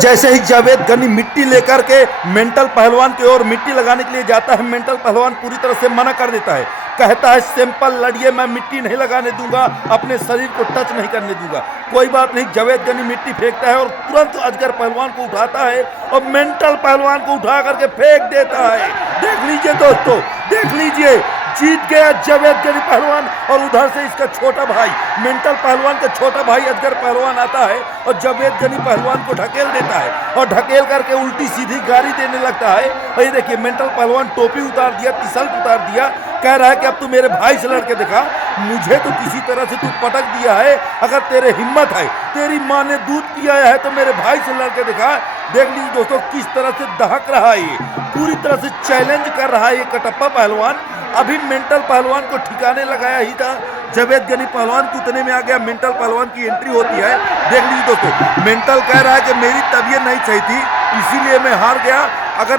जैसे ही जावेद गनी मिट्टी लेकर के मेंटल पहलवान की ओर मिट्टी लगाने के लिए जाता है, मेंटल पहलवान पूरी तरह से मना कर देता है। कहता है सिंपल लड़िए, मैं मिट्टी नहीं लगाने दूंगा, अपने शरीर को टच नहीं करने दूंगा। कोई बात नहीं, जावेद गनी मिट्टी फेंकता है और तुरंत अजगर पहलवान को उठाता है और मेंटल पहलवान को उठा करके फेंक देता है। देख लीजिए दोस्तों, देख लीजिए, जीत गया जावेद गनी पहलवान। और उधर से इसका छोटा भाई, मेंटल पहलवान का छोटा भाई अजगर पहलवान आता है और जावेद गनी पहलवान को ढकेल देता है और ढकेल करके उल्टी सीधी गाड़ी देने लगता है। और ये देखिए, मेंटल पहलवान टोपी उतार दिया, टी-शर्ट उतार दिया, कह रहा है कि अब तू मेरे भाई से लड़के दिखा, मुझे तो किसी तरह से तू पटक दिया है, अगर तेरे हिम्मत है, तेरी माँ ने दूध पिया है तो मेरे भाई से लड़के दिखा। देख लीजिए दोस्तों, किस तरह से दहक रहा है, ये पूरी तरह से चैलेंज कर रहा है ये कटप्पा पहलवान। अभी मेंटल पहलवान को ठिकाने लगाया ही था, जावेद गनी पहलवान को उतने में आ गया, मेंटल पहलवान की एंट्री होती है। देख लीजिए दोस्तों, मेंटल कह रहा है कि मेरी तबीयत नहीं सही थी, इसीलिए मैं हार गया, अगर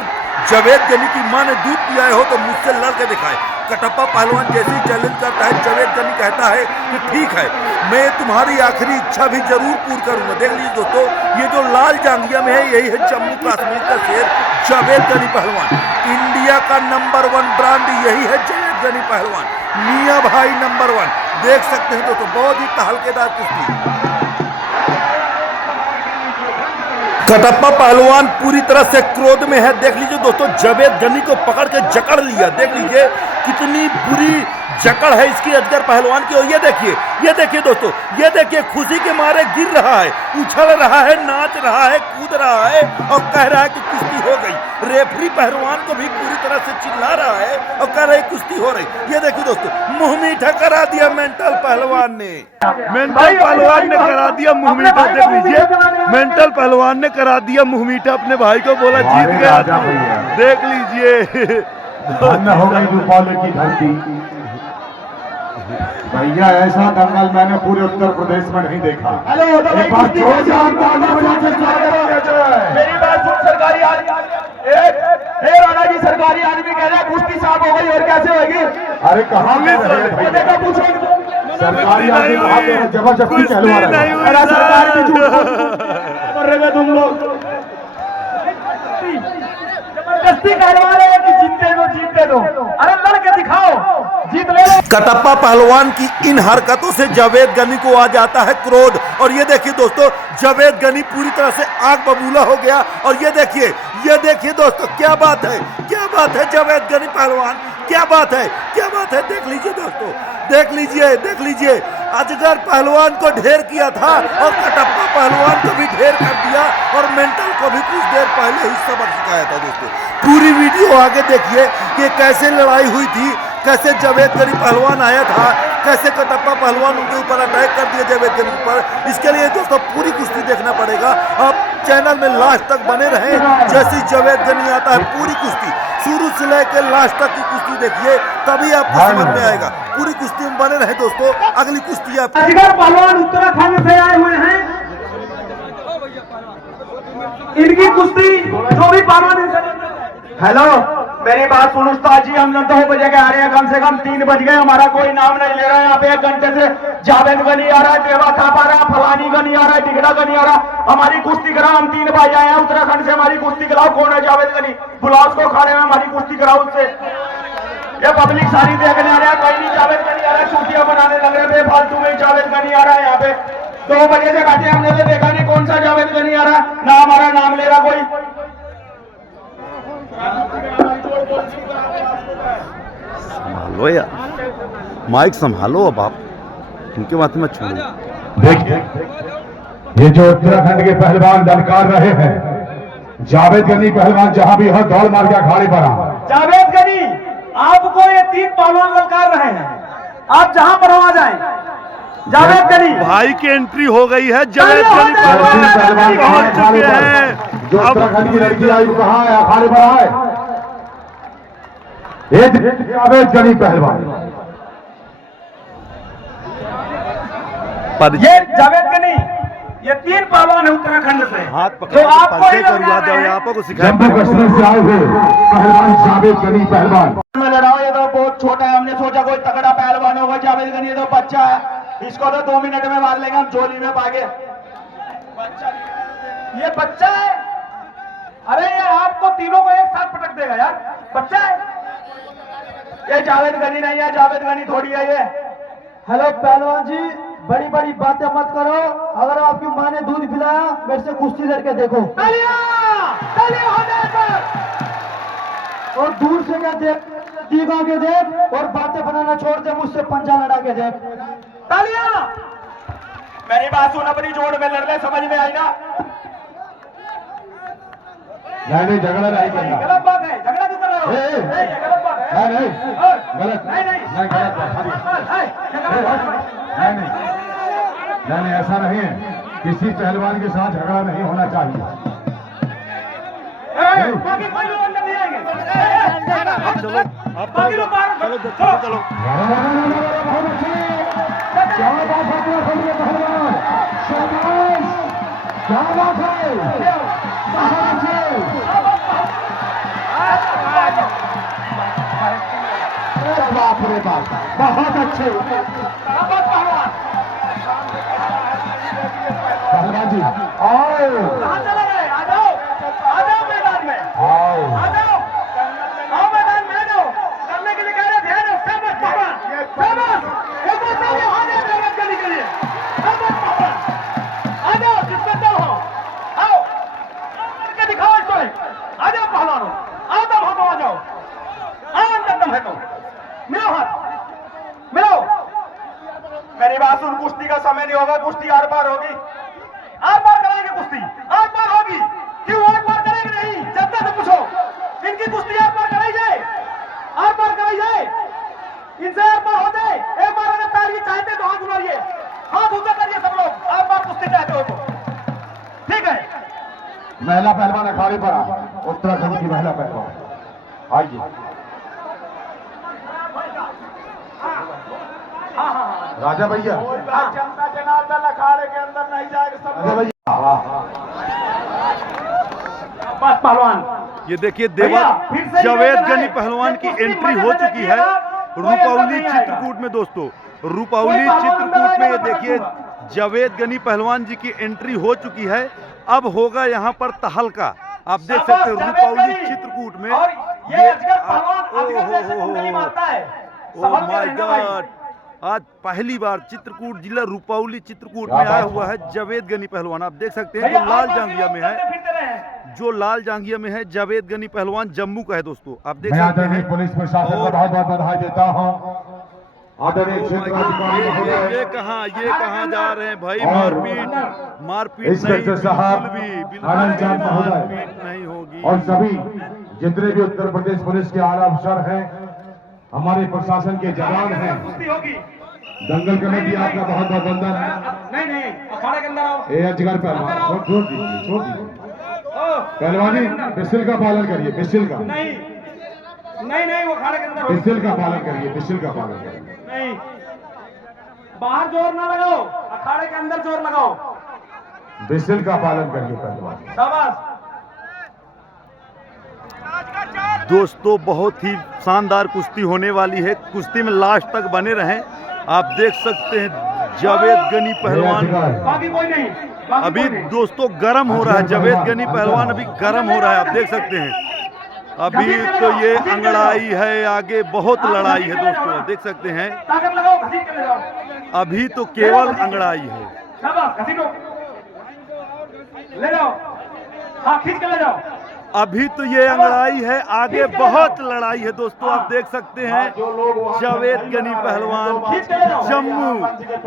जावेद गनी की मां ने दूध पिया हो तो मुझसे लड़के दिखाए। कटप्पा पहलवान जैसे ही चैलेंज करता है, जावेद गनी कहता है कि ठीक है, मैं तुम्हारी आखिरी इच्छा भी जरूर पूरी करूंगा। देख लीजिए दोस्तों, ये जो लाल जांघिया में है, यही है जम्मू कश्मीर का शेर जावेद गनी पहलवान। इंडिया का नंबर 1 ब्रांड यही है जावेद गनी पहलवान, मियां भाई नंबर 1। देख सकते हैं दोस्तों, बहुत ही तहलकेदार कुश्ती। कटप्पा पहलवान पूरी तरह से क्रोध में है। देख लीजिए दोस्तों, जावेद गनी को पकड़ के जकड़ लिया। देख लीजिए कितनी बुरी जकड़ है इसकी अजगर पहलवान की। और ये देखिए दोस्तों, ये देखिए, खुशी के मारे गिर रहा है, उछल रहा है, नाच रहा है, कूद रहा है और कह रहा है कि कुश्ती हो गई। रेफरी पहलवान को भी पूरी तरह से चिल्ला रहा है और कह रहा है कुश्ती हो रही। ये देखिए दोस्तों, मुंह मीठा करा दिया मेंटल पहलवान ने, मेंटल पहलवान ने करा दिया मुंह मीठा। देख लीजिए, मेंटल पहलवान ने करा दिया मुंह मीठा अपने भाई को, बोला जीत गया। देख लीजिए, हो गई रुपौली की धरती। भैया ऐसा दंगल मैंने पूरे उत्तर प्रदेश में नहीं देखा। मेरी बात सुन, सरकारी आदमी, राणा जी सरकारी आदमी कह रहे हैं कुश्ती साफ हो गई, और कैसे होगी? अरे कहाँ देखा, पूछो सरकारी आदमी वहाँ पे जबरदस्ती कहलवा रहा है। सरकार की कर रहे तुम लोग, जबरदस्ती कहलवा रहे हैं कि जीतते दो। अरे लड़के दिखाओ, जीत ले लो। कटप्पा पहलवान की इन हरकतों से जावेद गनी को आ जाता है क्रोध। और ये देखिए दोस्तों, जावेद गनी पूरी तरह से आग बबूला हो गया। और ये देखिए दोस्तों, क्या बात है जावेद गनी पहलवान, क्या बात है। देख लीजिए दोस्तों, देख लीजिए, अजगर पहलवान को ढेर किया था और कटप्पा पहलवान को भी ढेर कर दिया और मेंटल को भी कुछ देर पहले ही सबक सिखाया था। दोस्तों, पूरी वीडियो आगे देखिए कि कैसे लड़ाई हुई थी, कैसे जावेद गनी पहलवान आया था, कैसे कटप्पा पहलवान उनके ऊपर अटैक कर दिया जावेद गनी पर। इसके लिए दोस्तों पूरी कुश्ती देखना पड़ेगा। आप चैनल में लास्ट तक बने रहें। जैसे जावेद गनी आता है, पूरी कुश्ती शुरू से लेकर लास्ट तक की कुश्ती देखिए, तभी आपको समझ में आएगा। पूरी कुश्ती में बने रहे दोस्तों। अगली कुश्ती आप अजगर पहलवान उत्तराखंड से आए हुए हैं, इनकी कुश्ती जो भी पहलवान। हेलो, मेरी बात सुन उस्ताद जी, हम 2 बजे के आ रहे हैं, कम से कम 3 बज गए, हमारा कोई नाम नहीं ले रहा है। यहाँ पे 1 घंटे से जावेद गनी आ रहा है, देवा थापा आ रहा है, फलानी गनी आ रहा है, टिकड़ा गनी आ रहा है। हमारी कुश्ती कराओ, हम 3 भाई आए हैं उत्तराखंड से, हमारी कुश्ती कराओ। कौन है जावेद गनी? बुलाओ उसको, खड़े हैं, हमारी कुश्ती कराओ उससे। ये पब्लिक सारी देखने आ रहा है, कहीं नहीं जावेद गनी आ रहा है, छुट्टियां बनाने लग रहे थे, फालतू में जावेद गनी आ रहा है। यहाँ पे 2 बजे से बैठे, हमने तो देखा नहीं कौन सा जावेद गनी आ रहा है, ना हमारा नाम ले रहा कोई। संभालो यार, माइक संभालो। अब आप उनके बात में छोड़ो। देखिए, ये जो उत्तराखंड के पहलवान ललकार रहे हैं, जावेद गनी पहलवान जहां भी हो दौड़ मार के अखाड़े पर आ। जावेद गनी, आपको ये 3 पहलवान ललकार रहे हैं, आप जहां पर हो आ जाएं। जावेद गनी भाई की एंट्री हो गई है, जावेद गनी पहलवान पहुंच चुके हैं। जो उत्तराखंड की लड़की आई कहाँ है? अखाड़े पर आए। जावेद गनी पहलवान, ये जावेद गनी, ये 3 पहलवान है उत्तराखंड से, हाथ जो पकड़ आपको ही आपको सिखाया। जम्मू कश्मीर से आए हुए पहलवान जावेद गनी पहलवान। मैं लड़ रहा हूँ, ये तो बहुत छोटा है, हमने सोचा कोई तगड़ा पहलवान होगा। जावेद गनी तो बच्चा है, इसको तो 2 मिनट में मार लेंगे हम, झोली में पागे। ये बच्चा है। अरे ये आपको तीनों को एक साथ पटक देगा यार, बच्चा है ये। जावेद गनी नहीं है, जावेद गनी थोड़ी है ये। हेलो पहलवान जी, बड़ी बड़ी बातें मत करो। अगर आपकी माँ ने दूध पिलाया, मेरे से कुश्ती लड़के देखो। तालियां हो जाए पर। और दूर से क्या देख, नजदीक आके देख, और बातें बनाना छोड़ दे, मुझसे पंजा लड़ा के देख। तालियां। मेरी बात सुन, अपनी जोड़ में लड़ ले, समझ में आई ना? नहीं झगड़ा नहीं करना। गलत बात है, झगड़ा क्यों कर रहे हो? ये गलत बात है। नहीं गलत नहीं गलत नहीं ऐसा नहीं है। किसी पहलवान के साथ झगड़ा नहीं होना चाहिए। बाकी कोई लोग अंदर नहीं आएंगे। चलो आप बाकी लोग बाहर चलो चलो बहुत अच्छे, क्या बात है पहलवान, शाबाश, क्या बात है, बहुत अच्छे। बाप रे बाप, बहुत अच्छे पहलवान जी। आओ कहाँ चले गए? आ जाओ मैदान में, आओ आओ मैदान में, आ जाओ। करने के लिए कह रहे, ध्यान है, शाबाश पहलवान, शाबाश। एक बार तालियां हो जाए मेहनत करने के लिए, शाबाश पहलवान। आ जाओ, जिसमें दम हो, आओ करके दिखाओ इसको। आ जाओ पहलवानों, आओ दम हो तो आ जाओ, आओ अंदर दम है तो मिलो हाथ, मिलो। मेरी बात सुन, कुश्ती का समय नहीं होगा, कुश्ती आर पार होगी, आर पार कराएंगे कुश्ती, आर पार होगी। क्यों आर पार करेंगे नहीं? जनता से पूछो, इनकी कुश्ती आर पार कराई जाए, आर पार कराई जाए, इनसे आर पार हो जाए। एक बार अगर ताली चाहते तो हाथ उठाइए, हाथ ऊंचा करिए सब लोग, आर पार कुश्ती चाहते हो तो। ठीक है, महिला पहलवान अखाड़े पर आ, उत्तराखंड की महिला पहलवान आइए। राजा भैया, जनता जनार्दन अखाड़े के अंदर नहीं जाएगा सब राजा लोग। भैया, बस पहलवान, ये देखिए भैया, फिर से जावेद निवेदन गनी है, पहलवान की ये कुश्ती एंट्री मजे हो से चुकी है देखिएगा, कोई अंदर रूपावली नहीं आएगा। चित्रकूट में। दोस्तों रूपावली कोई पहलवान अंदर चित्रकूट में आएगा ये तो देखिए पकड़ूंगा। जावेद गनी पहलवान जी की एंट्री हो चुकी है। अब होगा यहाँ पर तहलका। आप देख शाबाश, सकते हैं जावेद रूपावली गनी। चित्रकूट में और ये अजगर पहलवान अजगर जैसे कुंडली मारता है, ओह समझ के माय रहना भाई। गॉड, आज पहली बार चित्रकूट जिला रूपावली चित्रकूट में आया हुआ है जावेद गनी पहलवान। आप देख सकते हैं भैया, जो लाल आप जांघिया में है, फिरते रहे हैं। जो लाल जांघिया में है जावेद गनी पहलवान जम्मू का है। दोस्तों आप देख मैं सकते आदरणीय हैं पुलिस प्रशासन को और- बहुत बहुत बधाई देता हूँ। आदरणीय Oh my क्षेत्र God, अधिकारी ये महोदय, कहाँ जा रहे हैं भाई? और मारपीट इंस्पेक्टर साहब, बिल्कुल आनंद जान महोदय, मारपीट नहीं होगी। और सभी जितने भी उत्तर प्रदेश पुलिस के आला अफसर हैं, हमारे प्रशासन के जवान हैं, कुश्ती होगी। दंगल कमेटी आपका बहुत बहुत वंदन है। नहीं अखाड़े के अंदर आओ। ए अजगर पहलवान छोड़ दीजिए। पहलवानी बिस्सिल का पालन करिए, बिस्सिल का नहीं वो अखाड़े के अंदर हो। बिस्सिल का पालन करिए, बिस्सिल का पालन करिए। नहीं, बाहर जोर ना लगाओ, अखाड़े के अंदर जोर लगाओ। बिस्सिल का पालन करिए पहलवान। शाबाश। दोस्तों बहुत ही शानदार कुश्ती होने वाली है। कुश्ती में लास्ट तक बने रहें। आप देख सकते हैं जावेद गनी पहलवान बाकी कोई नहीं, बाकी अभी कोई नहीं। दोस्तों गर्म हो रहा है। जावेद गनी पहलवान अभी गर्म हो रहा है, आप देख सकते हैं। अभी तो ये अंगड़ाई है, आगे बहुत लड़ाई है दोस्तों, देख सकते हैं। ताकत लगाओ, घसीट के ले जाओ। अभी तो केवल अंगड़ाई है। शाबाश, घसीटो, ले जाओ। हाँ, खींच के ले जाओ। अभी तो ये अंगड़ाई है, आगे बहुत लड़ाई है दोस्तों। आप देख सकते हैं जावेद गनी पहलवान जम्मू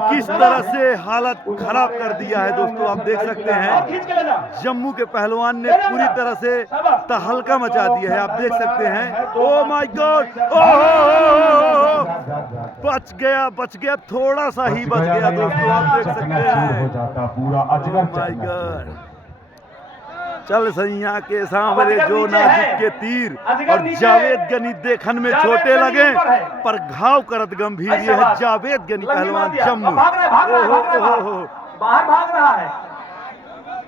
किस तरह से हालत खराब कर दिया है दोस्तों। आप देख सकते और हैं खींच के ले जाओ। जम्मू के पहलवान ने पूरी तरह से तहलका मचा दिया है। आप देख सकते हैं। ओह माय गॉड, बच गया, थोड़ा सा ही बच गया दोस्तों। आप देख सकते हैं। जाता पूरा अजगर ओह माय गॉड, चल सैया के सामने जो नाजुक के तीर, और जावेद गनी देखन में छोटे लगे पर घाव करत गंभीर। ये है जावेद गनी पहलवान जम्मू। भाग रहा है, ओहो, बाहर भाग रहा है।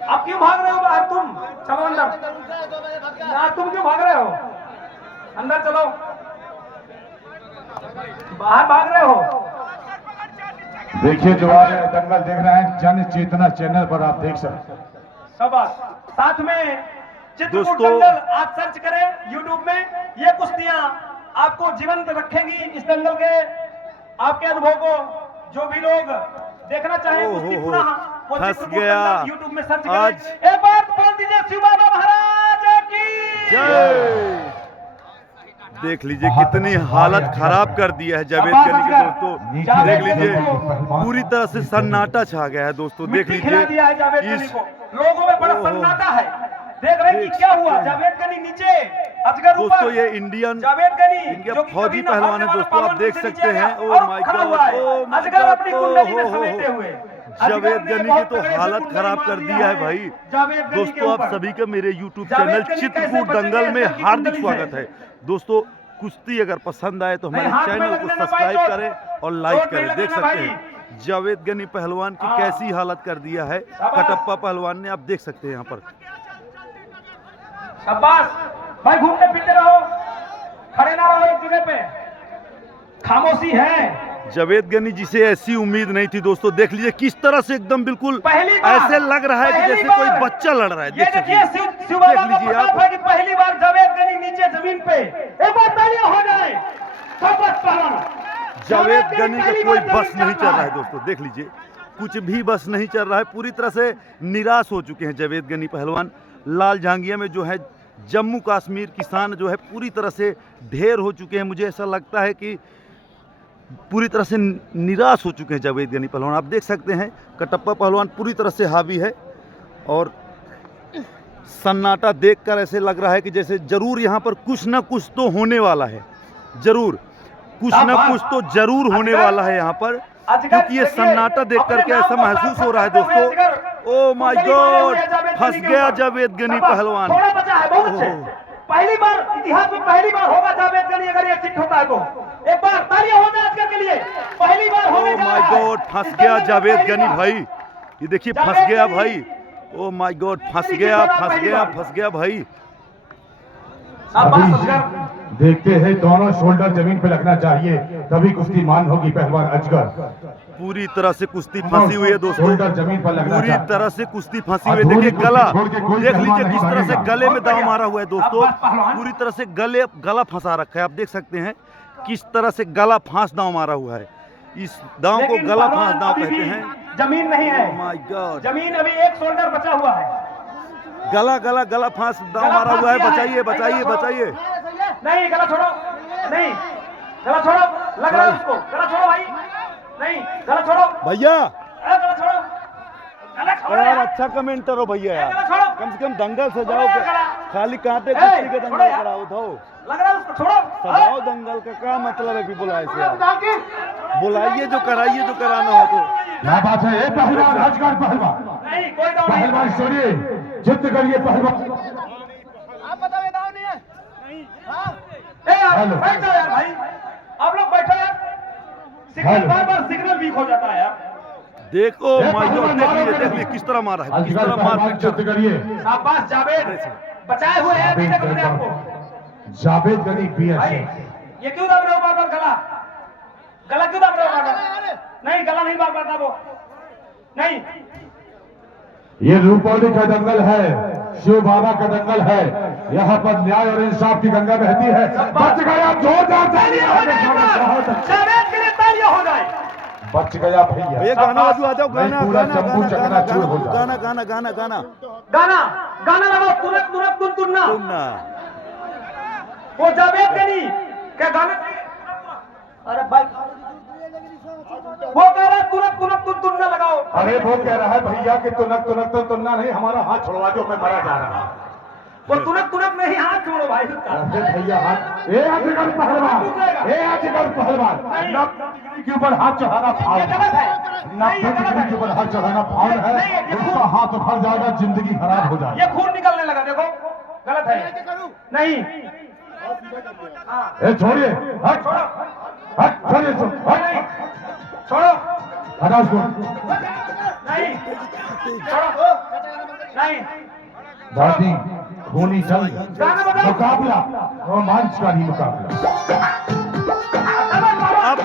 अब क्यों भाग रहे हो बाहर तुम? चलो अंदर। ना, तुम क्यों भाग रहे हो? अंदर चलो, बाहर भाग रहे हो। देखिए जो आ रहे हैं दंगल देख रहे हैं जन चेतना चैनल पर, आप देख सकते हैं। शाबाश। साथ में चित्रकूट दोस्तों- दंगल आप सर्च करें यूट्यूब में, ये कुश्तियां आपको जीवंत रखेंगी इस दंगल के आपके अनुभव को। जो भी लोग देखना चाहें कुश्ती पुनः वो फंस चित्रकूट गया। दंगल यूट्यूब में सर्च आज- करें। एक बार बोल दीजिए शिव बाबा महाराज की जय। देख लीजिए कितनी हालत खराब कर दिया है जावेद गनी के दोस्तों। देख लीजिए पूरी तरह से सन्नाटा छा गया है दोस्तों। देख मिट्टी खिला दिया है जावेद लीजिए गनी इस को। लोगों में बड़ा सन्नाटा है। देख रहे हैं कि क्या हुआ। जावेद गनी नीचे, अजगर ऊपर। दोस्तों ये इंडियन जावेद गनी इनके जो कि फौजी कभी न पहलवान हारने है वाला दोस्तों, आप पहलवान देख नीचे सकते नीचे हैं। गया ओ और माय खड़ा गॉड, हुआ है। ओ माय अजगर अपनी गॉड, कुंडली में ओ हो, समेटे हो। हुए। जावेद अजगर ने गनी की बहुत तो तगड़े से हालत कुंडली खराब मार कर दिया दिया है भाई। जावेद गनी के दोस्तों आप ऊपर। सभी का मेरे YouTube जावेद चैनल गनी कैसे चित्रकूट बचेंगे दंगल में ऐसी हार्दिक कुंडली स्वागत से? है। दोस्तों कुश्ती अगर पसंद आए तो नहीं, हमारे हाथ में चैनल को लगने ना भाई, सब्सक्राइब चोट। करें और लाइक चोट नहीं करें। देख लगना सकते भाई। हैं जावेद गनी पहलवान की हाँ। कैसी हालत कर दिया है शाबाश। कटप्पा पहलवान ने, आप देख सकते हैं यहाँ पर। शाबाश भाई, घूमते फिरते रहो, खड़े ना रहो एक जगह पे। खामोशी है। जावेद गनी जिसे ऐसी उम्मीद नहीं थी दोस्तों। देख लीजिए किस तरह से एकदम बिल्कुल पहली बार ऐसे लग रहा है कि पहली जैसे कोई बार। बच्चा लड़ रहा है। ये देख देखिए सकते शिव शिव बाबा देख का लीजिए प्रताप आप। है कि पहली बार जावेद गनी नीचे जमीन पे। एक बार तालियां हो जाए। शाबाश पहलवान। जावेद गनी का पहली कोई बार बस जमीन नहीं चल चल रहा है दोस्तों। देख लीजिए कुछ भी बस नहीं चल रहा है। पूरी तरह से निराश हो चुके हैं जावेद गनी पहलवान। लाल झांगिया में जो है जम्मू कश्मीर किसान जो है पूरी तरह से ढेर हो चुके हैं। मुझे ऐसा लगता है कि पूरी तरह से निराश हो चुके हैं जावेद गनी पहलवान। आप देख सकते हैं कटप्पा पहलवान पूरी तरह से हावी है और सन्नाटा देखकर ऐसे लग रहा है कि जैसे जरूर यहाँ पर कुछ ना कुछ तो होने वाला है। जरूर कुछ ना कुछ तो जरूर होने वाला है यहाँ पर, क्योंकि ये सन्नाटा देख करके ऐसा महसूस हो रहा है दोस्तों। ओ माय गॉड, फंस गया जावेद गनी पहलवान। थोड़ा बचा है, बहुत अच्छे। पहली बार इतिहास में पहली बार होगा जावेद गनी अगर ये चिट होता है तो। एक बार तालियां हो जाए अजगर के लिए। पहली बार होने ओ जा माय रहा है। गॉड, फंस इस गया दंगल में जावेद पहली गनी बार। भाई। ये देखिए फंस जावेद गया गनी। भाई। ओ माय गॉड, फंस गया फंस गया फंस गया भाई। शाबाश अभी अजगर। देखते हैं दोनों शोल्डर जमीन पे लगना चाहिए, तभी कुश्ती मान होगी पहलवान अजगर। पूरी तरह से कुश्ती फंसी हुई है दोस्तों। शोल्डर जमीन पर लगना पूरी चाहिए। तरह से कुश्ती फंसी हुई है। अधूरी देखिए कुश्ती गला, छोड़ के कोई देख पहलवान लीजिए नहीं किस तरह से भागेगा। गले में दांव मारा हुआ है दोस्तों। शाबाश पहलवान। पूरी तरह से गला फंसा रखा है। आप देख सकते हैं किस तरह से गला फांस दांव मारा हुआ है। इस दांव को लेकिन गला पहलवान फांस दांव अभी कहते भी हैं। जमीन नहीं है। ओ माय गॉड, जमीन अभी एक शोल्डर बचा हुआ है। गला फांस दांव मारा हुआ है। बचाइए बचाइए बचाइए। नहीं गला छोड़ो, नहीं गला छोड़ो, लग रहा है उसको। गला छोड़ो भाई, नहीं गला छोड़ो, भैया अरे गला छोड़ो, गला छोड़ो यार, यार। अच्छा कमेंटर हो भैया यार। गला छोड़ो। कम से कम दंगल सजाओ छोड़ो के, यार। खाली कांटे ए, कुश्ती के छोड़ो दंगल यार। कराओ तो लग रहा है उसको, छोड़ो। सजाओ दंगल का क्या मतलब है कि बुलाए से यार? बुलाइए जो कराइए जो कराना हो तो। क्या बात है, ए पहलवान अजगर पहलवान। नहीं कोई दाव नहीं। पहलवान सुनिए, चित्त करिए पहलवान। ए यार हेलो। बैठ जाओ यार भाई, आप लोग बैठो यार। Signal hello. बार बार सिग्नल वीक हो जाता है यार। देखो ए, माय गॉड, पहलवान देख लीजिए किस तरह मारा है, किस अजगर तरह मार पहलवान पीट चित्त कर। करिए। शाबाश जावेद, बचाए हुए हैं अभी तक अपने आपको। जावेद गनी पीएस भाई ये क्यों दब रहे हो बार बार गला? गला क्यों दब रहे हो बार बार? नहीं गला नहीं बार बार दबो, नहीं। ये रूपौली का दंगल है, शिव बाबा का दंगल है। यहाँ पर न्याय और इंसाफ की गंगा बहती है। बच गया, जोरदार तालियां हो जाए। जावेद के लिए तालियां हो जाए। बच गया भैया। भैया गाना बजू आ जाओ, नहीं, गाना पूरा गाना जम्मू गाना चकनाचूर हो जाए। गाना गाना गाना गाना गाना गाना लगाओ, तुनक तुनक तुन तुन्ना। सुनना। वो जावेद के नहीं क्या गाना? अरे भाई वो कह रहा है तुनक तुनक तुन तुन्ना लगाओ। अरे वो कह रहा है भैया कि तुनक तुनक तो तुन्ना नहीं, हमारा हाथ छुड़वा दो, मैं मरा जा रहा हूँ। वो तुनक तुनक नहीं, हाथ छोड़ो भाई उसका। अरे भैया हाथ, ए अजगर पहलवान, ए अजगर पहलवान, 90 डिग्री के ऊपर हाथ चढ़ाना फाउल ये है। गलत है। 90 डिग्री के ऊपर हाथ चढ़ाना फाउल है। उसका हाथ उखड़ जाएगा, जिंदगी खराब हो जाएगी। ये खून निकलने लगा, देखो गलत है। नहीं हाँ ए छोड़िए, हट छोड़ो, हट, छोड़िए इसको, नहीं हट, छोड़ो, हटा उसको। नहीं छोड़ो, नहीं। दादी खूनी जंग, गाना बजाओ। मुकाबला, रोमांचकारी मुकाबला। अब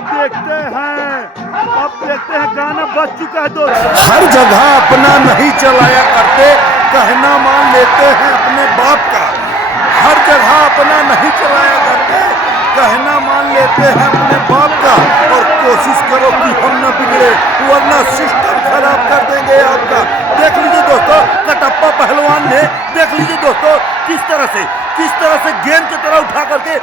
देखते हैं गाना बज चुका है दोस्तों। हर जगह अपना नहीं चलाया करते, कहना मान लेते हैं अपने बाप का, हर जगह अपना नहीं चलाया करते, कहना मान लेते हैं अपने बाप का। और कोशिश करो कि हम न बिगड़े, वरना सिस्टम खराब कर देंगे आपका। देख लीजिए दोस्तों, कटप्पा पहलवान ने, देख लीजिए दोस्तों, किस तरह से गेंद की तरह उठा करके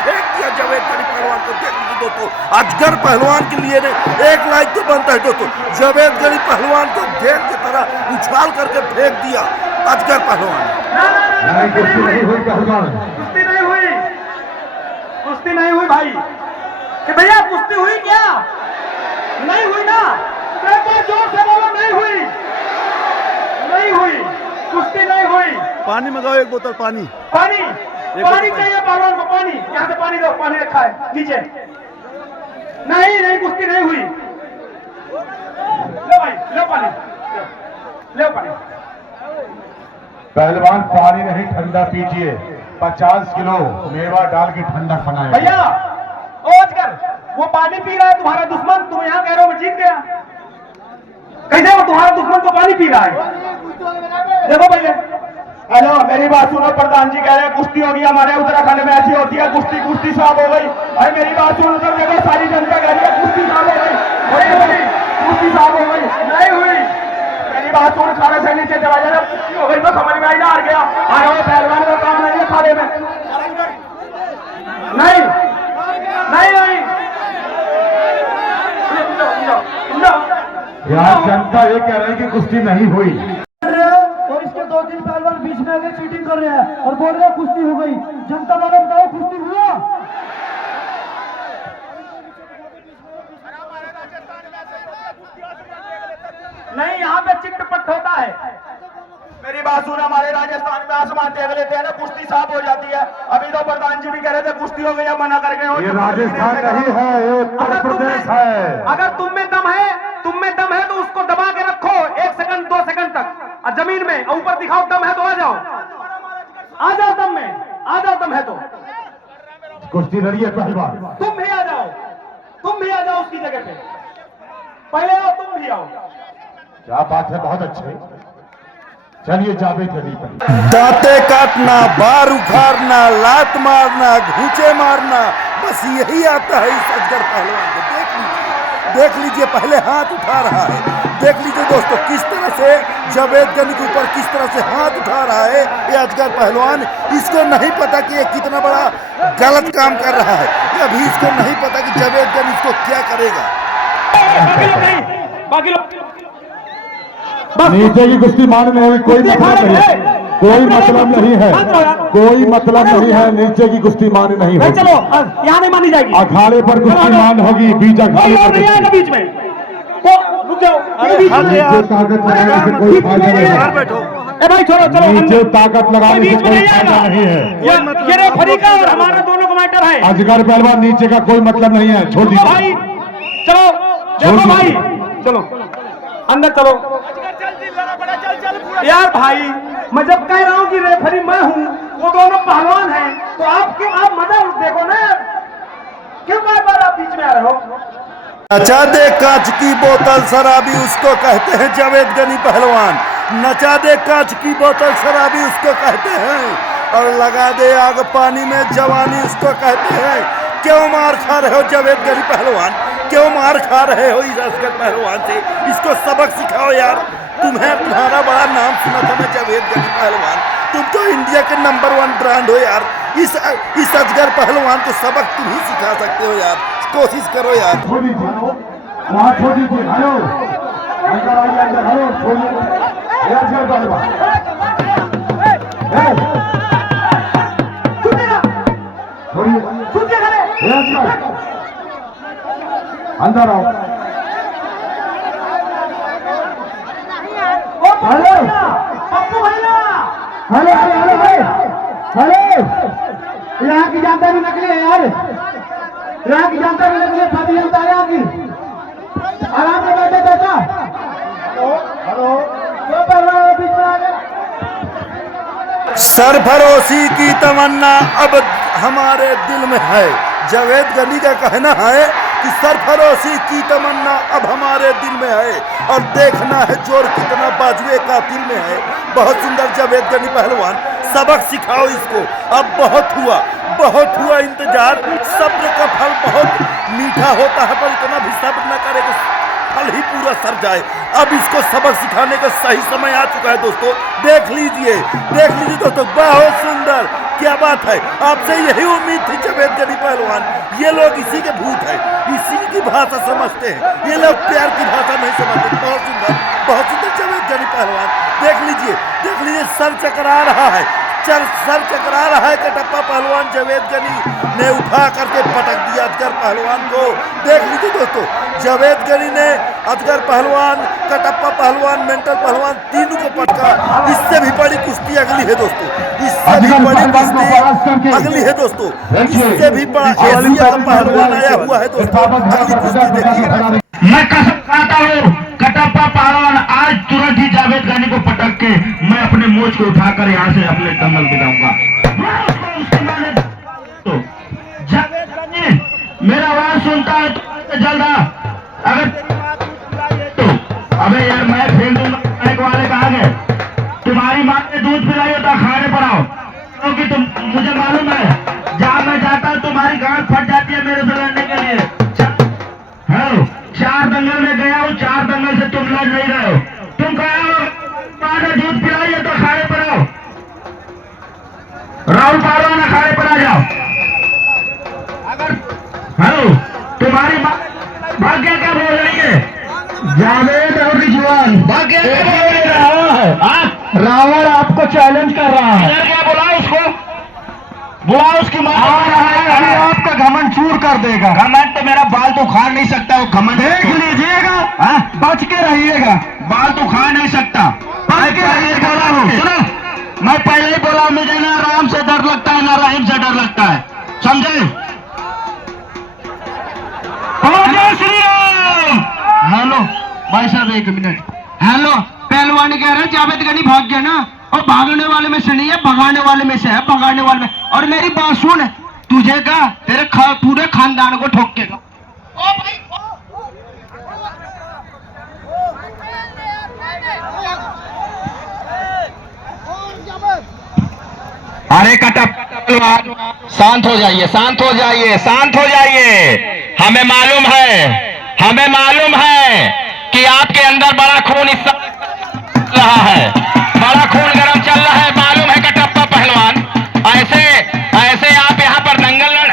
फेंक दिया जावेद गनी पहलवान को। देख लीजिए दोस्तों, अजगर पहलवान के लिए एक लाइक तो बनता है दोस्तों। जावेद गनी पहलवान को गेंद की तरह उछाल करके फेंक दिया अजगर पहलवान। कुश्ती नहीं हुई पहलवान, कुश्ती नहीं हुई भाई। कि भैया कुश्ती हुई क्या? नहीं हुई ना? जोर से बोलो, नहीं हुई, नहीं हुई, कुश्ती नहीं हुई। पानी मंगाओ, एक बोतल पानी। पानी चाहिए पहलवान को, पानी। यहाँ से पानी दो, पानी रखा है नीचे। नहीं कुश्ती नहीं हुई। लो भाई, लो पानी, लो पानी। पहलवान पानी नहीं ठंडा पीजिए, 50 किलो मेवा डाल के ठंडा बनाए। भैया कर, वो पानी पी रहा है तुम्हारा दुश्मन, तुम यहाँ कह रहे हो मैं जीत गया। कैसे वो तुम्हारा दुश्मन को पानी पी रहा है? देखो भैया, हेलो मेरी बात सुनो, प्रधान जी कह रहे हैं कुश्ती होगी हमारे उत्तराखंड में, ऐसी होती है कुश्ती साफ हो गई। भाई मेरी बात सुनो, उधर देखो सारी जनता कह रही है कुश्ती साफ हो गई, कुश्ती साफ हो गई, नहीं हुई। मेरी बात सुन, खाने से नीचे चला जाए, कुश्ती हो गई तो समझ में आई ना, हार गया। अरे पहलवान का काम नहीं है खाने में, नहीं। यहाँ जनता ये कह रही है कि कुश्ती नहीं हुई, और इसके 2-3 पहलवान बीच में आके चीटिंग कर रहे हैं और बोल रहे हैं कुश्ती हो गई। जनता वाले बताओ, कुश्ती हुआ? नहीं, यहाँ पे चिट्टपट होता है। मेरी बात सुन, हमारे राजस्थान में आसमान देख लेते हैं ना, कुश्ती साफ हो जाती है। अभी तो प्रधान जी भी कह रहे थे कुश्ती हो गई, अब मना कर गए। ये राजस्थान नहीं है, ये उत्तर प्रदेश है। अगर तुम में दम है तो उसको दबा के रखो 1 सेकंड 2 सेकंड तक, और जमीन में ऊपर दिखाओ, दम है तो आ जाओ, दम में आ जाओ, दम है तो कुश्ती लड़िए पहलवान, तुम भी आ जाओ उसकी जगह पे, पहले आओ, तुम भी आओ। क्या बात है, बहुत अच्छे। चलिए जावेद गनी पर दांते काटना, बार उखाड़ना, लात मारना, घूंचे मारना, बस यही आता है इस अजगर पहलवान को। देख लीजिए पहले हाथ उठा रहा है, देख लीजिए दोस्तों किस तरह से जावेद गनी के ऊपर किस तरह से हाथ उठा रहा है ये अजगर पहलवान। इसको नहीं पता कि ये कितना बड़ा गलत काम कर रहा है, अभी इसको नहीं पता कि जावेद गनी इसको क्या करेगा। बाकी लोग नीचे की कुश्ती मारने में कोई मतलब नहीं है, कोई मतलब नहीं है, कोई मतलब नहीं है। नीचे की कुश्ती मान नहीं होगी, चलो यहाँ नहीं मानी जाएगी। अखाड़े पर कुश्ती मान होगी, बीच अखाड़े पर बीच में रुक जाओ, ताकत लगाने से कोई फायदा नहीं है। भाई चलो नीचे ताकत लगाने से कोई फायदा नहीं है। ये रेफरी का और हमारा दोनों का मैटर है। अजगर पहलवान नीचे का कोई मतलब नहीं है, छोड़ दीजिए भाई। चलो देखो भाई, चलो अंदर चलो यार। भाई मैं जब कह रहा हूँ कि रेफरी मैं हूँ, वो दोनों पहलवान हैं, तो आप क्यों, आप मजा देखो ना, क्यों बार आप बीच में आ रहे हो? नचा दे कांच की बोतल शराबी, उसको कहते हैं जावेद गनी पहलवान। नचा दे कांच की बोतल शराबी, उसको कहते हैं। और लगा दे आग पानी में जवानी, उसको कहते हैं। क्यों मार खा रहे हो जावेद गनी पहलवान, क्यों मार खा रहे हो इस अजगर पहलवान से? इसको सबक सिखाओ यार। तुम्हारा बड़ा नाम सुना था मैं, जावेद गनी पहलवान, तुम तो इंडिया के नंबर 1 ब्रांड हो यार। इस अजगर पहलवान को सबक तुम ही सिखा सकते हो यार, कोशिश करो यार। छोड़ दीजिए, छोड़ दीजिए, हेलो अंदर आइए, अंदर हेलो, छोड़िए अजगर पहलवान, छोड़िए अंदर आओ। हेलो पप्पू भैया, हेलो यहाँ की जनता भी नकली है यार, यहाँ की जनता भी नकली है, सभी जनता है यहाँ की। आराम से बैठे चाचा। हेलो क्यों कर रहे हो बीच में आगे? सरफरोशी की तमन्ना अब हमारे दिल में है। जावेद गनी का कहना है कि सरफरोशी की तमन्ना अब हमारे दिल में है और देखना है जोर कितना बाजुए का दिल में है। बहुत सुंदर जावेद गनी पहलवान, सबक सिखाओ इसको। अब बहुत हुआ इंतजार। सब्र का फल बहुत मीठा होता है, पर इतना भी सब्र न करे कि फल ही पूरा सर जाए। अब इसको सबक सिखाने का सही समय आ चुका है दोस्तों। देख लीजिए दोस्तों, बहुत सुंदर, क्या बात है। आपसे यही उम्मीद थी जावेद गनी पहलवान। ये लोग इसी के भूत हैं, इसी की भाषा समझते हैं, ये लोग प्यार की भाषा नहीं समझते। बहुत सुंदर जावेद गनी पहलवान। देख लीजिए सर चकरा रहा है, सर चकरा रहा है कटप्पा पहलवान। जावेद गनी ने उठा करके पटक दिया अजगर पहलवान को। देख लीजिए दोस्तों, जावेद गनी ने अजगर पहलवान, कटप्पा पहलवान, मेंटल पहलवान तीनों को पटका। इससे भी बड़ी कुश्ती अगली है दोस्तों, इससे भी बड़ी कुश्ती अगली है दोस्तों, इससे भी बड़ा एशिया का पहलवान आया हुआ है दोस्तों। अगली कुश्ती देखिए। मैं कसम खाता हूँ, कटप्पा पहलवान आज तुरंत ही जावेद गनी को पटक के मैं अपने मोच को उठाकर यहाँ से अपने दंगल गिराऊंगा। तो जावेद गनी मेरा आवाज सुनता है तो जल्द आ। अगर तो अबे यार मैं फेल दूंगा। एक वाले कहा गए तुम्हारी माँ ने दूध पिलाई होता खाने पर आओ, क्योंकि तुम मुझे मालूम है जहाँ मैं जाता हूँ तुम्हारी गांठ फट जाती है मेरे से लड़ने के लिए। हेलो, 4 दंगल में गया हूँ, 4 दंगल से तुम लड़ नहीं रहे हो। तुम कहा माँ ने दूध पिलाई है तो खाने पर आओ। राहुल पहलवान अखाड़े पर आ जाओ। अगर हेलो तुम्हारी माँ भाग्य क्या बोल रही है? जावेद और रिजवान भाग्य क्या बोल रहा है? रावण आपको चैलेंज कर रहा है। क्या बोला उसको? बुला उसकी माँ आ रहा है, अभी आपका घमंड चूर कर देगा। घमंड तो मेरा बाल तो खा नहीं सकता, वो घमंड देख लीजिएगा, बच के रहिएगा। बाल तो खा नहीं सकता, बच के रहिएगा। सुनो, मैं पहले ही बोला मुझे ना राम से डर लगता है ना रहीम से डर लगता है, समझे? जय श्री राम। हेलो भाई साहब, 1 मिनट। हेलो, पहलवान कह रहे जावेद गनी भाग गया ना, और भागने वाले में से नहीं है, भगाने वाले में से है, भगाने वाले में। और मेरी बात सुन, तुझे का तेरे पूरे खानदान को ठोकेगा। ओ भाई अरे कटप्पा शांत हो जाइए, शांत हो जाइए, शांत हो जाइए। हमें मालूम है कि आपके अंदर बड़ा खून इस रहा है, बड़ा खून गर्म चल रहा है, मालूम है कटप्पा पहलवान। ऐसे आप यहाँ पर दंगल लड़।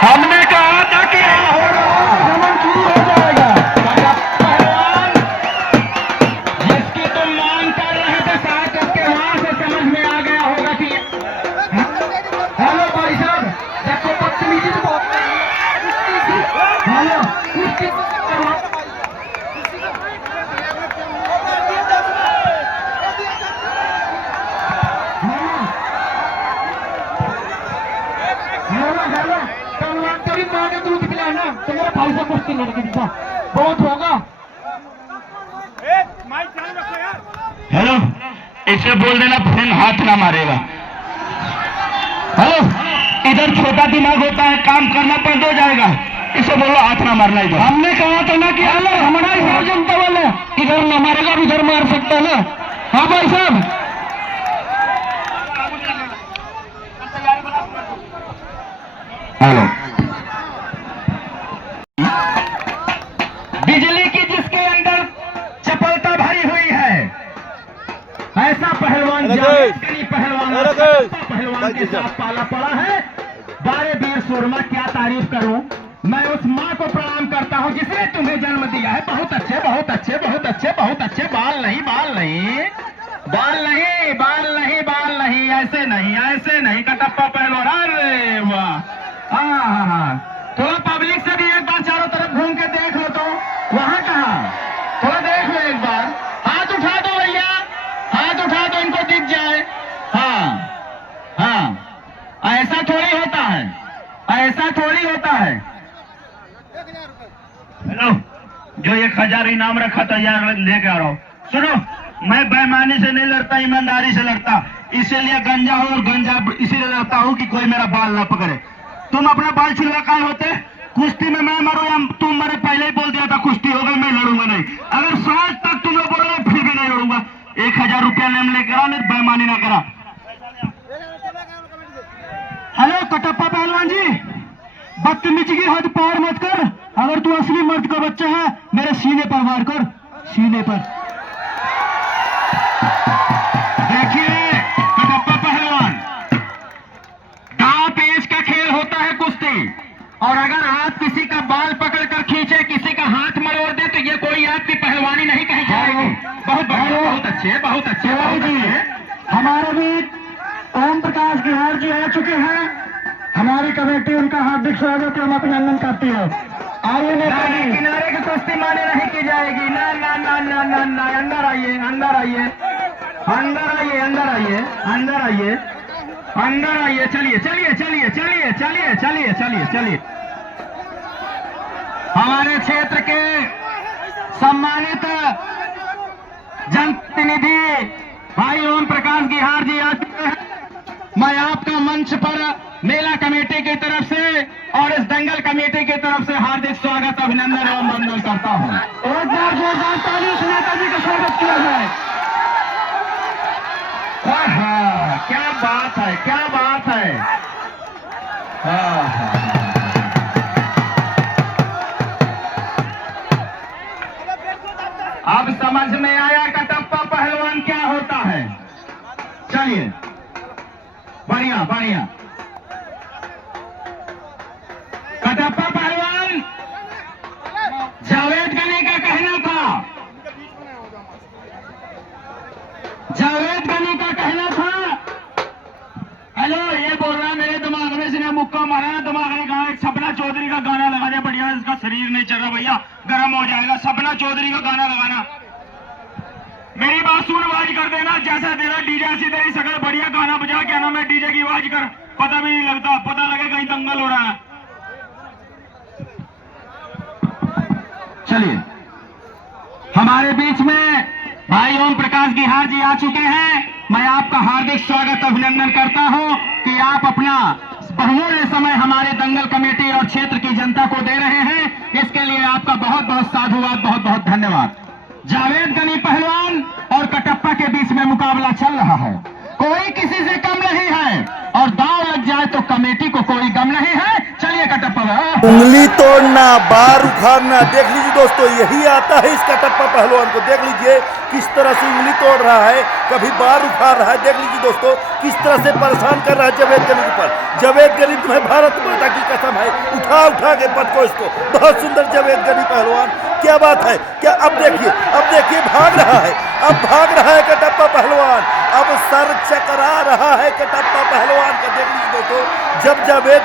हमने कहा था कि घमंड शुरू हो जाएगा। पहलवान जिसकी तुम मांग कर रहे थे, शायद उसके वहां से समझ में आ गया होगा कि हेलो भाई साहब, देखो बदतमीजी से बहुत हेलो दूध पिलाना तो मेरे भाई से कुश्ती लड़के दिखा बहुत होगा। हेलो, इसे बोल देना फिर हाथ ना मारेगा। हेलो, इधर छोटा दिमाग होता है, काम करना बंद हो जाएगा। इसे बोलो हाथ ना मारना इधर। हमने कहा था ना कि हमारा जनता वाले इधर ना मारेगा, उधर मार सकता है ना। हाँ भाई साहब, हेलो, बिजली की जिसके अंदर चपलता भरी हुई है, ऐसा पहलवान जावेद गनी पहलवान के साथ पाला पड़ा है। बारे वीर सूरमा, क्या तारीफ करूं। मैं उस माँ को प्रणाम करता हूं जिसने तुम्हें जन्म दिया है। बहुत अच्छे, बहुत अच्छे, बहुत अच्छे, बहुत अच्छे। बाल नहीं, बाल नहीं, बाल नहीं, बाल नहीं, बाल नहीं, ऐसे नहीं, ऐसे नहीं कटप्पा पहलवान। अरे वाह, हाँ, थोड़ा पब्लिक से भी एक बार चारों तरफ घूम के देख लो। तो वहां कहा, थोड़ा देख लो एक बार। हाथ उठा दो भैया, हाथ उठा दो, इनको दिख जाए। हाँ, ऐसा थोड़ी होता है, ऐसा थोड़ी होता है। हेलो, जो 1000 इनाम रखा था यार, लेके आ रहा हूं। सुनो, मैं बेईमानी से नहीं लड़ता, ईमानदारी से लड़ता। इसीलिए गंजा हूँ और गंजा इसीलिए लड़ता हूँ कि कोई मेरा बाल ना पकड़े। तुम अपना बाल छिलवा काहे होते? कुश्ती में मैं मरो या तुम मरे, पहले ही बोल दिया था कुश्ती हो गई, मैं लड़ूंगा नहीं। अगर सांस तक तुम लोग बोलोगे फिर भी नहीं लड़ूंगा। 1000 रुपया नेम लेकर आ, नहीं बेईमानी ना करा। हेलो कटप्पा पहलवान जी, बदतमीजी की हद पार मत कर। अगर तू असली मर्द का बच्चा है मेरे सीने पर वार कर, सीने पर। देखिए कटप्पा पहलवान, दांव पेच का खेल होता है कुश्ती, और अगर आप किसी का बाल पकड़कर खींचे, किसी का हाथ मरोड़ दे तो ये कोई आपकी पहलवानी नहीं कही जाएगी। बहुत बढ़िया, बहुत अच्छे, बहुत अच्छे, बहुत अच्छे। हमारे भी ओम प्रकाश बिहार जी आ चुके हैं। हमारी कमेटी उनका हार्दिक स्वागत एवं अभिनंदन करती है। आइए नेताजी, किनारे की कुश्ती माने नहीं की जाएगी। ना ना ना ना ना ना, अंदर आइए, अंदर आइए, अंदर आइए, अंदर आइए, अंदर आइए, अंदर आइए। चलिए चलिए चलिए चलिए चलिए चलिए चलिए चलिए। हमारे क्षेत्र के सम्मानित जनप्रतिनिधि भाई ओम प्रकाश बिहार जी आ चुके हैं। मैं आपका मंच पर मेला कमेटी की तरफ से और इस दंगल कमेटी की तरफ से हार्दिक स्वागत, अभिनंदन एवं वंदन करता हूं। एक बार जोरदार ताली से नेताजी का स्वागत किया जाए। क्या बात है, क्या बात है। अब समझ में आया कटप्पा पहलवान क्या होता है। चलिए, बढ़िया बढ़िया। कटप्पा पहलवान, जावेद गनी का कहना था, जावेद गनी का कहना था। हेलो, ये बोल रहा है मेरे दिमाग में इसने मुक्का मारा ना, दिमाग ने कहा एक सपना चौधरी का गाना लगा दे, बढ़िया, इसका शरीर नहीं चल रहा भैया, गर्म हो जाएगा। सपना चौधरी का गाना लगाना। मेरी बात सुन, आवाज कर देना, जैसा तेरा डीजे ऐसी तेरी शकल, बढ़िया गाना बजा। क्या नाम है डीजे की आवाज कर, पता भी नहीं लगता, पता लगे कहीं दंगल हो रहा है। चलिए, हमारे बीच में भाई ओम प्रकाश बिहार जी आ चुके हैं। मैं आपका हार्दिक स्वागत अभिनंदन करता हूं कि आप अपना बहुमूल्य समय हमारे दंगल कमेटी और क्षेत्र की जनता को दे रहे हैं। इसके लिए आपका बहुत बहुत साधुवाद, बहुत बहुत धन्यवाद। जावेद गनी पहलवान और कटप्पा के बीच में मुकाबला चल रहा है। कोई किसी से कम नहीं है, और दांव लग जाए तो कमेटी को कोई गम नहीं है। चलिए कटप्पा, उंगली तोड़ना, बार उखाड़ना, देख लीजिए दोस्तों, यही आता है इस कटप्पा पहलवान को। देख लीजिए किस तरह से उंगली तोड़ रहा है, कभी बार उखाड़ रहा है। देख लीजिए दोस्तों किस तरह से परेशान कर रहा है जावेद गनी पर। जावेद गनी, तुम्हें भारत माता की कसम है, उठा उठा के पटको इसको। बहुत सुंदर जावेद गनी पहलवान, क्या बात है। क्या अब देखिए भाग रहा है, अब भाग रहा है कटप्पा पहलवान, अब सर चकरा रहा है कटप्पा पहलवान का। देख लीजिए दोस्तों, जब जावेद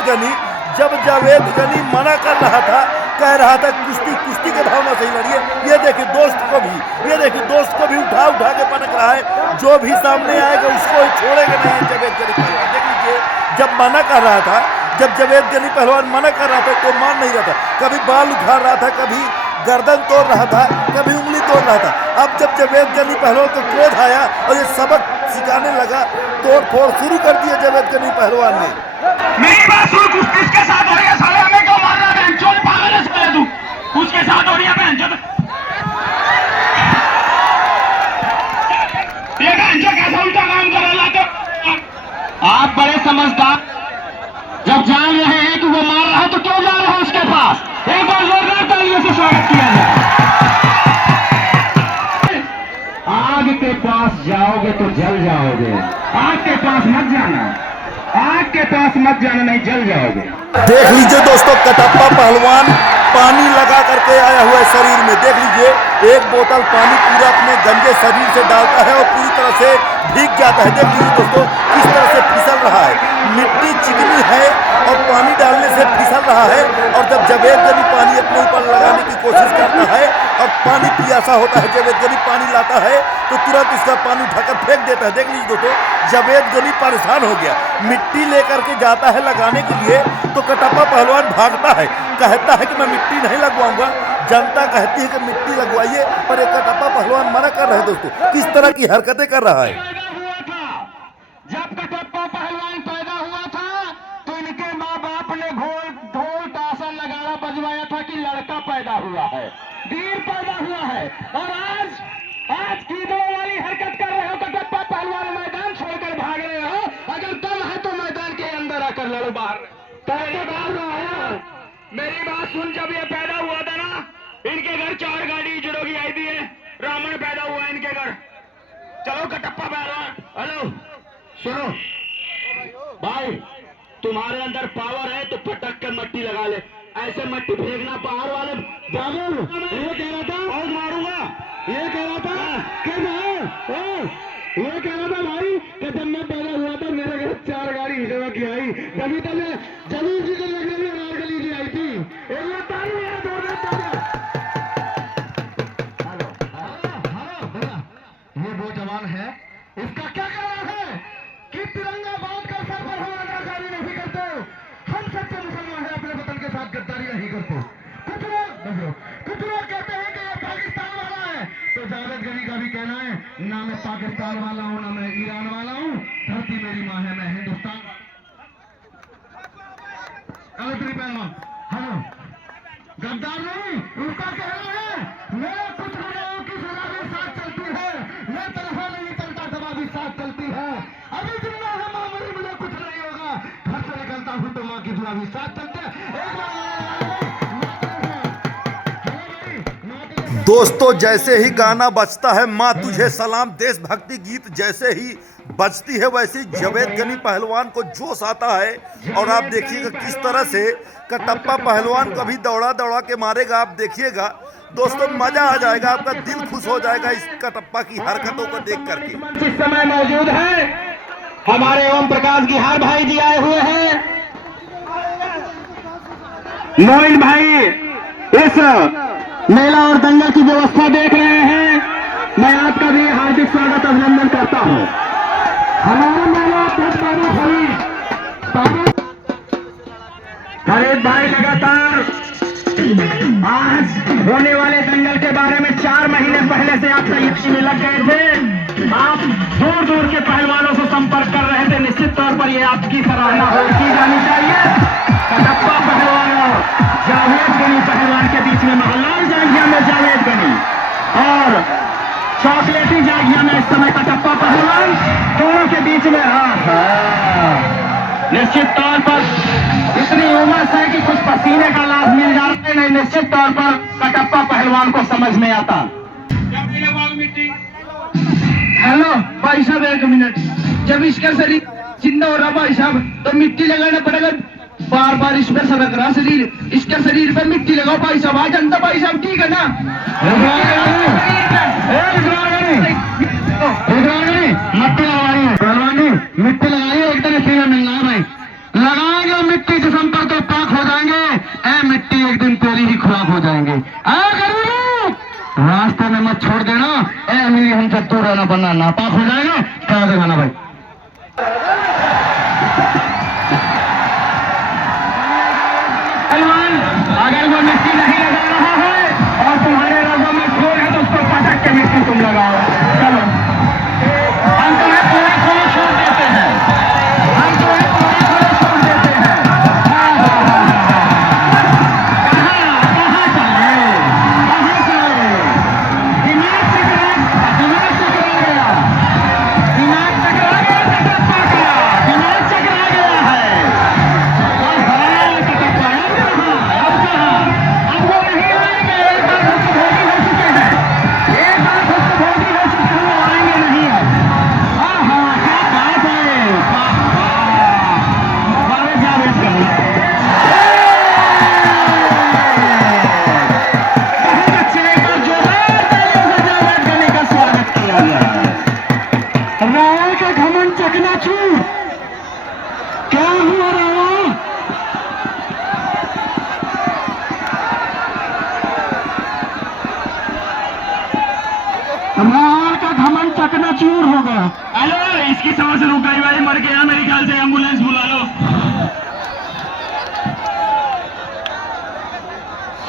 गनी मना कर रहा था, कह रहा था कुश्ती के भावना से ही लड़िए, ये देखिए दोस्त को भी उठा उठा के पटक रहा है। जो भी सामने आएगा उसको छोड़ेगा नहीं जावेद गनी पहलवान। देख लीजिए, जब मना कर रहा था, जब जावेद गनी पहलवान मना कर रहा था तो मान नहीं रहा था, कभी बाल उखाड़ रहा था, कभी गर्दन तोड़ रहा था, कभी उंगली तोड़ रहा था। अब जब जावेद गनी पहलवान को क्रोध आया और ये सबक सिखाने लगा, तोड़ फोड़ शुरू कर दिया जावेद गनी पहलवान ने। मेरी बात सुन, कुश्ती किसके साथ हो रही है? साले हमें क्यों मार रहा है? चोर पागल है साले तू, उसके साथ हो रही है बहन चोद। ये बहन चोद कैसा उल्टा काम कर रहा है? आप बड़े समझदार, जब जान रहे हैं कि वो मार रहा है तो क्यों जा रहे हैं उसके पास? एक और जोरदार तालियों से स्वागत किया जाए। आग के पास जाओगे तो जल जाओगे, आग के पास मत जाना, आग के पास मत जाना, नहीं जल जाओगे। देख लीजिए दोस्तों, कटप्पा पहलवान पानी लगा करके आया हुआ है शरीर में। देख लीजिए, एक बोतल पानी पूरा अपने गंजे शरीर से डालता है और पूरी तरह से भीग जाता है। देख लीजिए दोस्तों किस तरह से फिसल रहा है, मिट्टी चिकनी है और पानी डालने से फिसल रहा है। और जब जावेद गनी पानी अपने ऊपर लगाने की कोशिश करता है और पानी पियासा होता है, जावेद गनी पानी लाता है तो तुरंत उसका पानी उठाकर फेंक देता है। देख लीजिए दोस्तों, जावेद गनी परेशान हो गया, मिट्टी लेकर के जाता है लगाने के लिए तो कटप्पा पहलवान भागता है, कहता है कि मैं मिट्टी नहीं लगवाऊंगा। जनता कहती है कि मिट्टी लगवाइए, पर एक कटप्पा पहलवान मना कर रहे हैं। दोस्तों किस तरह की हरकतें कर रहा है। जब कटप्पा पहलवान पैदा हुआ था तो इनके माँ बाप ने ढोल ताशा नगाड़ा बजवाया था कि लड़का पैदा हुआ है, वीर पैदा हुआ है। और आज कीड़ों वाली हरकत कर रहे हो कटप्पा पहलवान, मैदान छोड़कर भाग रहे हो। अगर दम है तो मैदान के अंदर आकर लड़ो बाहर। मेरी बात सुन, जब ये पैदा हुआ था ना, इनके घर 4 गाड़ी जुड़ो की आई थी, रावण पैदा हुआ इनके घर। चलो कटप्पा पहलवान, हेलो सुनो भाई, तुम्हारे अंदर पावर है तो पटक कर मट्टी लगा ले, ऐसे मट्टी फेंकना पहाड़ वाले। ये कह रहा था और मारूंगा, ये कह रहा था कि ये कह रहा था भाई कि जब मैं पैदा हुआ था मेरे घर 4 गाड़ी हिजड़ा की आई, तभी तो मैं जलूस जी के लगने में रार गली जी आई थी। ये ताली है, ये वो जवान है, इसका क्या कहना है कि तिरंगा बांध कर सर पर हम अदाकारी नहीं करते, हम सच्चे मुसलमान हैं, अपने वतन के साथ गद्दारी नहीं करते। कुछ लोग कहते हैं कि ये पाकिस्तान वाला है, तो जावेद गनी का भी कहना है ना मैं पाकिस्तान वाला हूं ना मैं ईरान वाला हूं, धरती मेरी मां है, मैं हिंदुस्तान। पहलवान हेलो, गद्दार नहीं, उसका कहना है मेरे कुछ गुनाहों की सजा भी साथ चलती है, मैं तनहा नहीं चलता, सभा भी साथ चलती है। अभी जिंदा है मां मेरी, मुझे कुछ नहीं होगा, घर से निकलता हूं तो मां की दुआ भी साथ चलते हैं। दोस्तों जैसे ही गाना बजता है माँ तुझे सलाम, देशभक्ति गीत जैसे ही बजती है वैसे ही जावेद गनी पहलवान को जोश आता है। और आप देखिएगा किस तरह से कटप्पा पहलवान कभी दौड़ा दौड़ा के मारेगा, आप देखिएगा दोस्तों, मजा आ जाएगा, आपका दिल खुश हो जाएगा इस कटप्पा की हरकतों को देख करके। इस समय मौजूद है हमारे ओम प्रकाश गिहार भाई जी आए हुए हैं, मोइन भाई इस मेला और दंगल की व्यवस्था देख रहे हैं। मैं आपका भी हार्दिक स्वागत अभिनंदन करता हूं। हमारा मेला खरीद भाई लगातार आज होने वाले दंगल के बारे में 4 महीने पहले से आप तैयारी में लग गए थे, आप दूर दूर के पहलवानों से संपर्क कर रहे थे। निश्चित तौर पर यह आपकी सराहना की जानी चाहिए। कटप्पा पहलवान और जावेद गनी पहलवान के बीच में मोहल्लाल जागिया में जावेद गनी और चॉकलेटी जागिया में इस समय कटप्पा पहलवान, दोनों के बीच में निश्चित तौर पर इतनी उमस है कि कुछ पसीने का लाभ मिल जाता है। नहीं, निश्चित तौर पर कटप्पा पहलवान को समझ में आता। हेलो भाई साहब, 1 मिनट, जब इसका शरीर जिंदा हो रहा भाई साहब तो मिट्टी लगाना पड़ेगा, बार बार इस पर सड़क रहा शरीर, इसके शरीर पर मिट्टी लगाओ भाई साहब। आज जनता भाई साहब ठीक है ना? मिट्टी लगाइए, मिट्टी लगाइए, एकदम सीधा मिलना है भाई, लगाएंगे मिट्टी के संपर्क तो पाक हो जाएंगे। ए मिट्टी एक दिन तेरी ही खुराक हो जाएंगे। रास्ते में मत छोड़ देना, ए अमीरी हमसे दूर रहना, बनना नापाक हो जाएगा। क्या देना भाई? अगर वो मिट्टी नहीं लगा रहा है और तुम्हारे रगों में खून है तो उसको पटक के मिट्टी तुम लगाओ। चलो हम तुम्हें पूरे खुले छोड़ देते हैं, हम तुम्हें पूरे खुले छोड़ देते हैं। कहाँ चले, दिमाग चकरा गया, दिमाग चकरा गया, कटप्पा का दिमाग चकरा गया है। चकनाचूर हो गया। हेलो, इसकी सांस रुक गई भाई, मर गया मेरे ख्याल से, एम्बुलेंस बुला लो।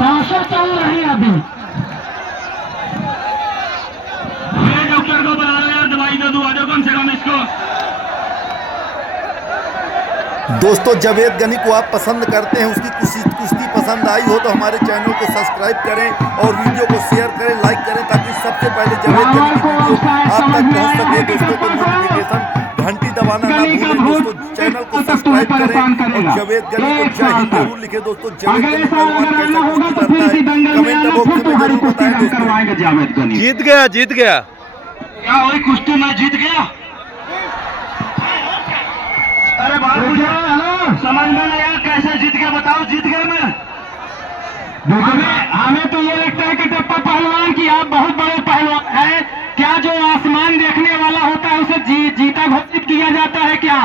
सांसें चल रही है अभी। डॉक्टर को बुला लो यार, दवाई दे दो, आ जाओ कम से कम इसको। दोस्तों जावेद गनी को आप पसंद करते हैं, उसकी कुश्ती पसंद आई हो तो हमारे चैनल को सब्सक्राइब करें और वीडियो को शेयर करें, लाइक करें, ताकि सबसे पहले जावेद गनी की वीडियो आप तक पहुंच सके। दोस्तों को नोटिफिकेशन घंटी दबाना ना भूलें। दोस्तों चैनल को सब्सक्राइब करें और जावेद गनी को जय हिंद जरूर लिखे। दोस्तों जावेद गनी पहलवान कैसा कुश्ती लड़ता है कमेंट बॉक्स में जरूर बताएं। दोस्तों जीत गया क्या वही कुश्ती में जीत गया? अरे बात समझ में नहीं आया, कैसे जीत गया बताओ? जीत गया मैं? हमें तो ये लगता है कि टप्पा पहलवान की आप बहुत बड़े पहलवान हैं। क्या जो आसमान देखने वाला होता है उसे जीता घोषित किया जाता है क्या?